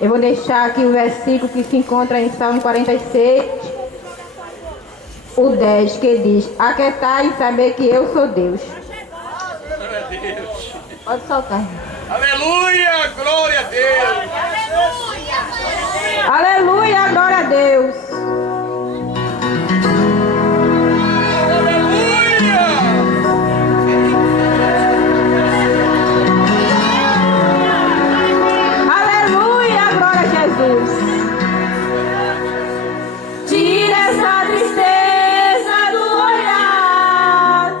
Eu vou deixar aqui o versículo que se encontra em Salmo 46, o 10, que diz: aquietai e saber que eu sou Deus. Pode soltar. Aleluia, glória a Deus. Aleluia, glória a Deus. Aleluia, glória a Jesus. Tira essa tristeza do olhar.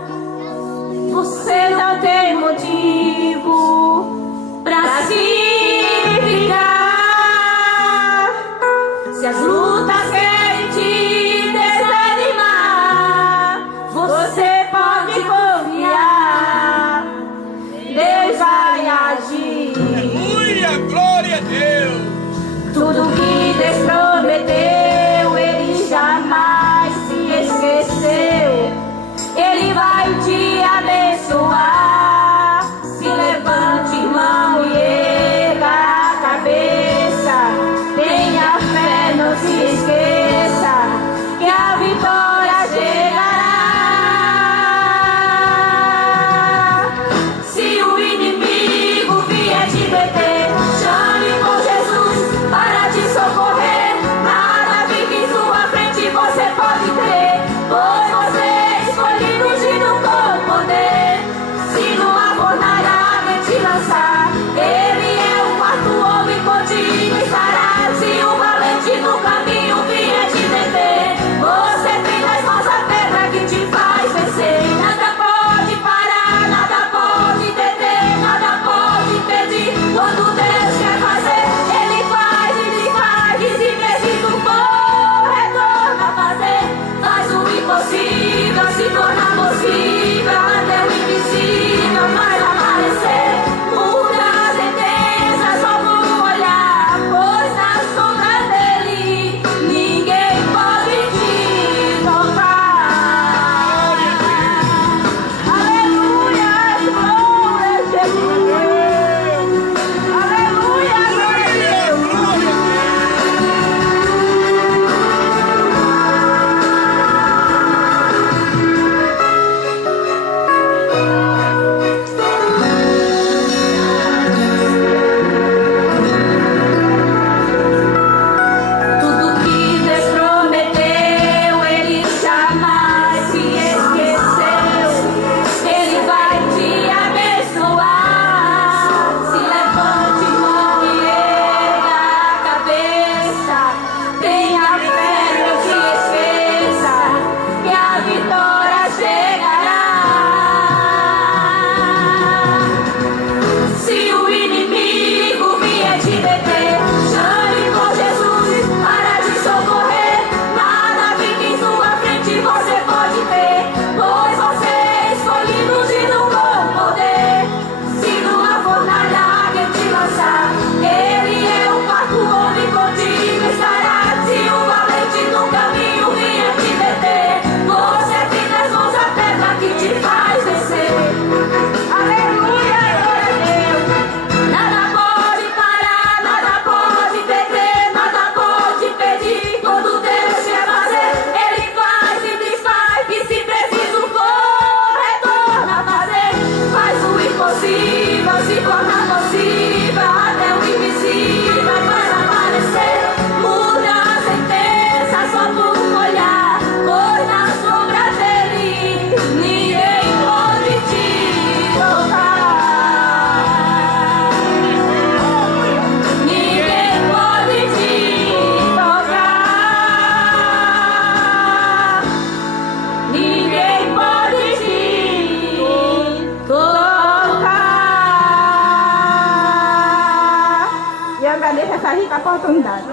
Você não tem motivo pra se ficar. Se as lutas querem te desanimar, você pode confiar. Deus vai agir. Aleluia, glória a Deus. Tudo que Deus prometeu, Ele jamais se esqueceu. Ele vai te abençoar. Se levante, irmão, e erga a cabeça. Tenha fé, não se esqueça que a vitória chegará. Se o inimigo vier te deter, chame por Jesus para te socorrer. Nada fique em sua frente, você pode crer, pois você é escolhido ungido com poder. Se numa fornalha alguém te lançar, ele é o quarto homem, contigo estará. Se o valente no caminho vier te deter, você tem nas mãos a pedra que te faz vencer. Nada pode parar, nada pode deter, nada pode impedir. Quando Deus quer fazer, Ele faz e desfaz. E se preciso for, retorna a fazer. Faz o impossível se tornar possível, até o invisível faz aparecer. Muda a sentença só por um olhar, pois na sombra dele ninguém pode te tocar. Aleluia, glória a Jesus. Aleluia, glória a Deus. Tudo que Deus prometeu, Ele jamais se esqueceu. Ele vai te abençoar. Se levante, irmão, e erga a cabeça. Tenha fé, não se esqueça que a vitória chegará. Se o inimigo vier te deter, chame por Jesus para te socorrer. Nada fique em sua frente, você pode ter, pois você é escolhido ungido com poder. Se numa fornalha alguém te lançar, ele é o quarto homem, contigo estará. Se o valente no caminho vier te deter, você tem nas mãos a pedra que te faz vencer. Aleluia, glória a Deus. Nada pode parar, nada pode deter, nada pode impedir. Quando Deus quer fazer, Ele faz e desfaz. E se preciso for, retorna a fazer. Faz o impossível se tornar possível, até o invisível faz aparecer. Muda a sentença só por um olhar, pois na sombra dele ninguém pode te tocar. Ninguém pode te tocar. Ninguém pode te tocar. E eu agradeço essa rica oportunidade.